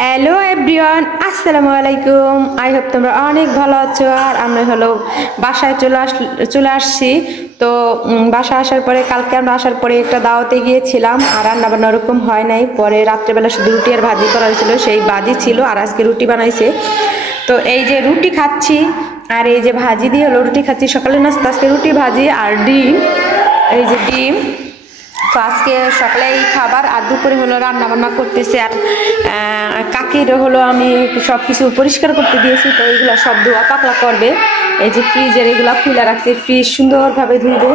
Hello everyone, আসসালামু আলাইকুম। I hope তোমরা অনেক ভালো আছো। আর আমরা হলো বাসায় চলে আসছি। তো বাসায় আসার পরে কালকে আমরা আসার পরে একটা দাওয়াতে গিয়েছিলাম, আর রান্না বান্না ওরকম হয় নাই। পরে রাত্রেবেলা শুধু রুটি আর ভাজি করা হয়েছিল, সেই ভাজি ছিল, আর আজকে রুটি বানাইছে। তো এই যে রুটি খাচ্ছি, আর এই যে ভাজি দিয়ে হলো রুটি খাচ্ছি। সকালে নাস্তা আজকে রুটি ভাজি আর ডিম, এই যে ডিম। তো আজকে সকালে এই খাবার, আর দুপুরে হলো রান্না বান্না করতেছে। আর কাকির হলো আমি সব কিছু পরিষ্কার করতে দিয়েছি, তো এইগুলো সব ধোয়া পাকলা করবে। এই যে ফ্রিজের এগুলো খুলে রাখছে, ফ্রিজ সুন্দরভাবে ধুইবে।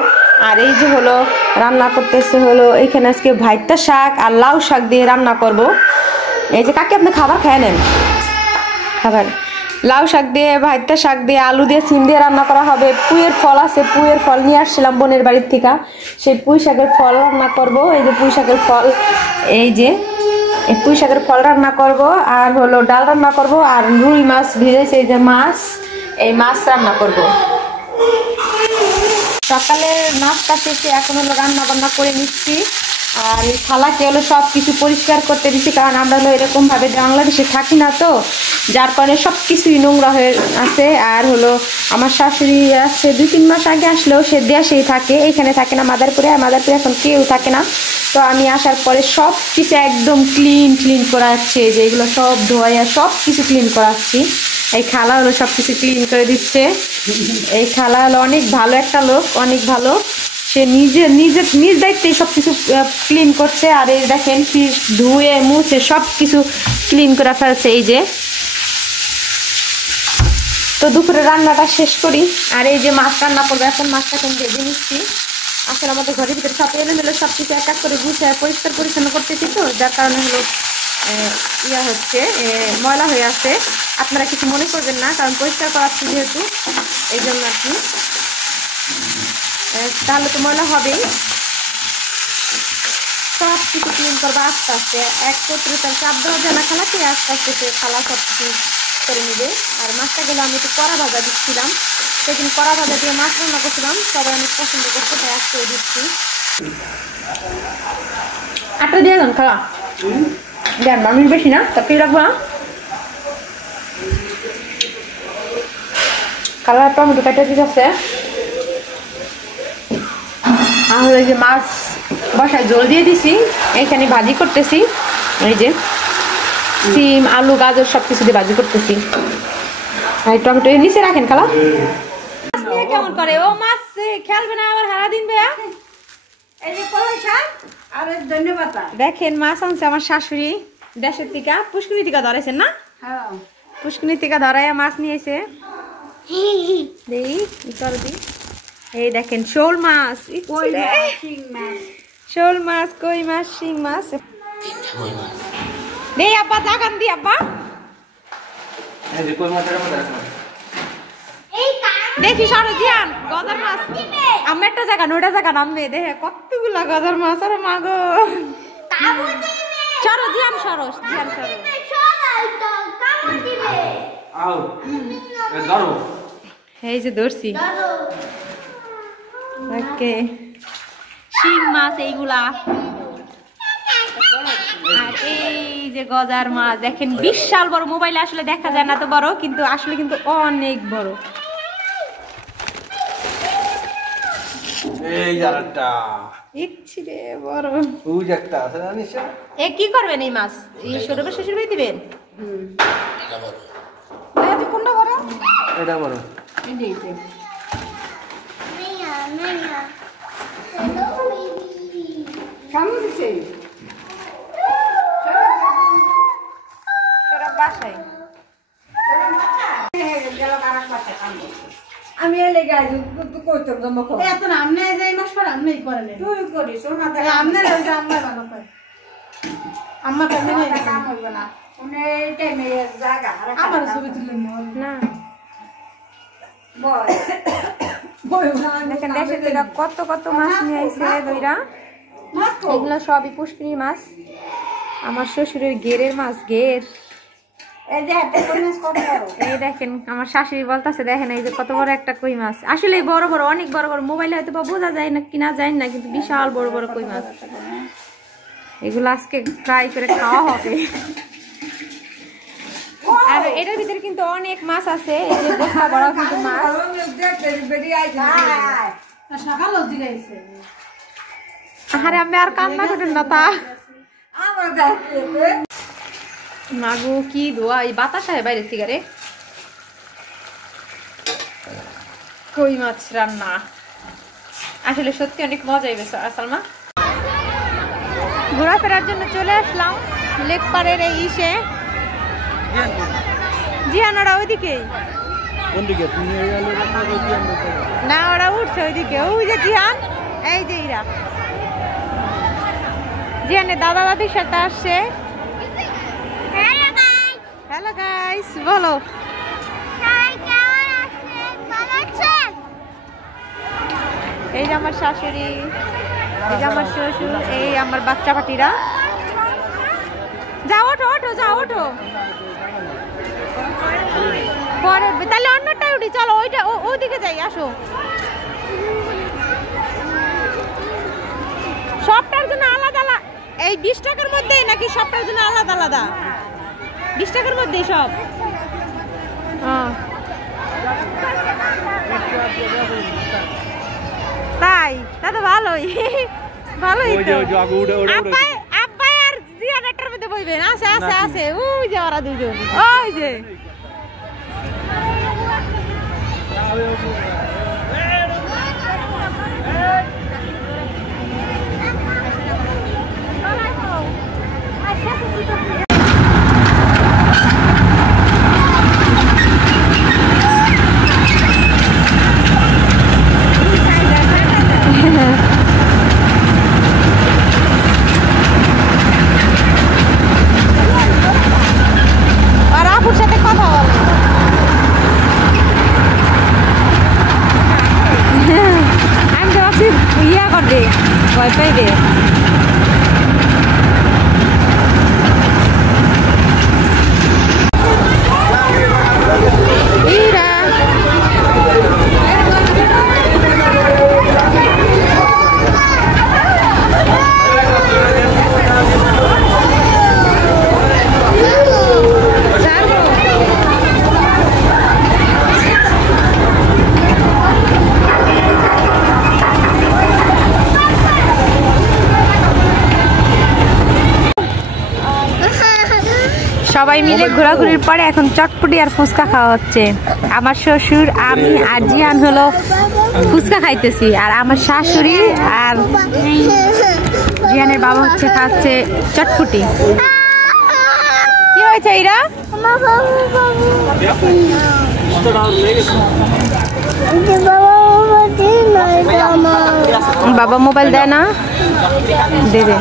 আর এই যে হলো রান্না করতেছে হলো এইখানে আজকে ভাইটা শাক আর লাউ শাক দিয়ে রান্না করব। এই যে কাকি আপনি খাবার খেয়ে নেন, খাবার লাউ শাক দিয়ে, ভাইটা শাক দিয়ে, আলু দিয়ে, সিম দিয়ে রান্না করা হবে। পুঁইয়ের ফল আছে, পুঁইয়ের ফল নিয়ে আসছিলাম বোনের বাড়ির থেকে, সেই পুঁই শাকের ফল রান্না করব। এই যে পুঁই শাকের ফল, এই যে এই পুঁই শাকের ফল রান্না করব, আর হলো ডাল রান্না করব, আর রুই মাছ ভিজেছে, এই যে মাছ, এই মাছ রান্না করব। সকালে নাস্তা শেষে এখন হলো রান্না বান্না করে নিচ্ছি। আর এই থালাকে হলো সব কিছু পরিষ্কার করতে দিচ্ছি, কারণ আমরা হলো এরকমভাবে বাংলাদেশে থাকি না, তো যার কারণে সব কিছুই নোংরা হয়ে আছে। আর হলো আমার শাশুড়ি আসছে 2-3 মাস আগে, আসলেও সে দেশেই থাকে, এখানে থাকে না মাদারপুরে। আর মাদারপুরে এখন কেউ থাকে না। তো আমি আসার পরে সব কিছু একদম ক্লিন করাচ্ছে, যে এগুলো সব ধোয়া সব কিছু ক্লিন করাচ্ছি। এই খালা হলো সব কিছু ক্লিন করে দিচ্ছে। এই খালা হলো অনেক ভালো একটা লোক, অনেক ভালো। সে নিজ দায়িত্বে সব কিছু ক্লিন করছে। আর এই দেখেন ফ্রিজ ধুয়ে মুছে সব কিছু ক্লিন করে ফেলছে। এই যে, তো দুপুরে রান্নাটা শেষ করি। আর এই যে মাছ রান্না করবো এখন, মাছটাকে ভেজে নিচ্ছি। আসলে আমাদের ঘরের ভিতরে সব এলোমেলো সব কিছু এক এক করে গুছিয়ে পরিষ্কার পরিচ্ছন্ন করতেছি, তো যার কারণে হলো ইয়া হচ্ছে, ময়লা হয়ে আছে। আপনারা কিছু মনে করবেন না, কারণ পরিষ্কার করাচ্ছি যেহেতু, এই জন্য আর কি। তাহলে তো ময়লা হবেই। সব কিছু ক্লিন করবো আস্তে আস্তে, এক পত্রে তার চাপ দেওয়া যায় না খালাকে, আস্তে আস্তে সে খালা সব কিছু করে নেবে। আর মাছটা গেলে আমি একটু কড়া ভাজা দিচ্ছিলাম, সেদিন কড়া ভাজা দিয়ে মাছ রান্না করছিলাম, সবাই অনেক পছন্দ করছে, তাই আজকে দিচ্ছি। আটটা দিয়ে দেন খালা, দেন মানুষ বেশি না, তারপরে রাখবো না। কালার টমেটো কাটা ঠিক আছে। আর এই যে মাছ বসায় জল দিয়ে দিছি, এইখানে ভাজি করতেছি। এই যে সিম, আলু, গাজর সব কিছু দিয়ে ভাজি করতেছি। আর টমেটো নিচে রাখেন খালা। কেমন করে ও মাছ খেলবে না আবার হারা দিন ভাইয়া। এই যে কলই শাক আর ধন্যবাদ। দেখেন মাছ আনছে আমার শাশুড়ি দেশের থেকে, পুষ্কনি থেকে ধরাইছেন না? হ্যাঁ, পুষ্কনি থেকে ধরাইয়া মাছ নিয়েছে। এই দেখেন শোল মাছ, শোল মাছ, কই মাছ, শিং মাছ। দেই আব্বা, জাগান দি আব্বা। দেখি সরো জিয়ান, গজার মাছ আমি একটা জায়গা ওটা জায়গা নামবে, দেখে কতগুলা গজার মাছ। আর মাগো সরো জিয়ান, সরো জিয়ান, সরো। এই যে ধরছি, ওকে শিং মাছ এইগুলা। আর এই যে গজার মাছ দেখেন, বিশাল বড়। মোবাইলে আসলে দেখা যায় না তো বড়, কিন্তু আসলে কিন্তু অনেক বড়। এই জারটা ইচ্ছি রে বড়। তুই একটা আছে জানিস? এ কি করবেন এই মাছ? এই সরবে শ্বশুর বাড়ি দিবেন? এটা বড়। এটা কোনটা বড়? এটা বড়। এই দিতে নাইয়া হ্যালো বেবি কেমন দিছে? সরব বাসায় গেল কারা পাশে কাম। আমি এলে গাই তো কইতাম জমা কর। এত না আমনে যাই মাস পর আমনেই করেন। তুই করিস ওনা দা আমনে রইজ আমনে ভালো কর। আম্মা কাছে নাই কাম হইব না। উনি টাইমে জায়গা আর আমার ছবি তুললেন না। বয় বয় দেখেন দেশে থেকে কত কত মাছ নিয়ে আইছে দইরা। এগুলো সবই পুষ্করির মাছ, আমার শ্বশুরের গেরের মাছ, গের। এই দেখেন আমার শাশুড়ি বলতেছে, দেখেন এই যে কত বড় একটা কই মাছ। আসলে বড় বড়, অনেক বড় বড়। মোবাইলে হয়তো বোঝা যায় না কিনা যায় না, কিন্তু বিশাল বড় বড় কই মাছ। এগুলো আজকে ফ্রাই করে খাওয়া হবে। এটার ভিতরে কিন্তু অনেক মাছ আছে, এই যে বস্তা বড় কিন্তু মাছ। আরে আমি আর কান্না করেন না তা মাগো কি ধোয়া, এই বাতাসায় বাইরের থেকে রে। কই মাছ রান্না আসলে সত্যি অনেক মজা হইবে সালমা। ঘোরাফেরার জন্য চলে আসলাম লেক পাড়ের এই ইসে। জিয়ান ওরা ওইদিকেই না, ওরা উঠছে ওইদিকে, ওই যে জিয়ান, এই যে ইরা জিয়ানের দাদা দাদির সাথে আসছে। হ্যালো গাইস, বলো এই যে আমার শাশুড়ি, এই যে আমার শ্বশুর, এই আমার বাচ্চা পাটিরা। যাও ওঠো ওঠো, যাও ওঠো পরে, তাহলে অন্যটা উঠি, চলো ওইটা ওইদিকে যাই, আসো। সবটার জন্য আলাদা আলাদা, এই 20 টাকার মধ্যে নাকি সবটার জন্য আলাদা আলাদা? 20 টাকার মধ্যে সব। তাই তা তো ভালোই, ভালোই তো। আব্বাই আর জিয়ান একটার মধ্যে বইবেন। আছে আছে আছে, ওই যে ওরা দুজন, ওই যে Wi-Fi deh. Ira. সবাই মিলে ঘোরাঘুরির পরে এখন চটপটি আর ফুচকা খাওয়া হচ্ছে। আমার শ্বশুর, আমি আর জিয়ান হলো ফুচকা খাইতেছি, আর আমার শাশুড়ি আর জিয়ানের বাবা হচ্ছে খাচ্ছে চটপটি। কি হয়েছে এরা? বাবা মোবাইল দেয় না, দেবে।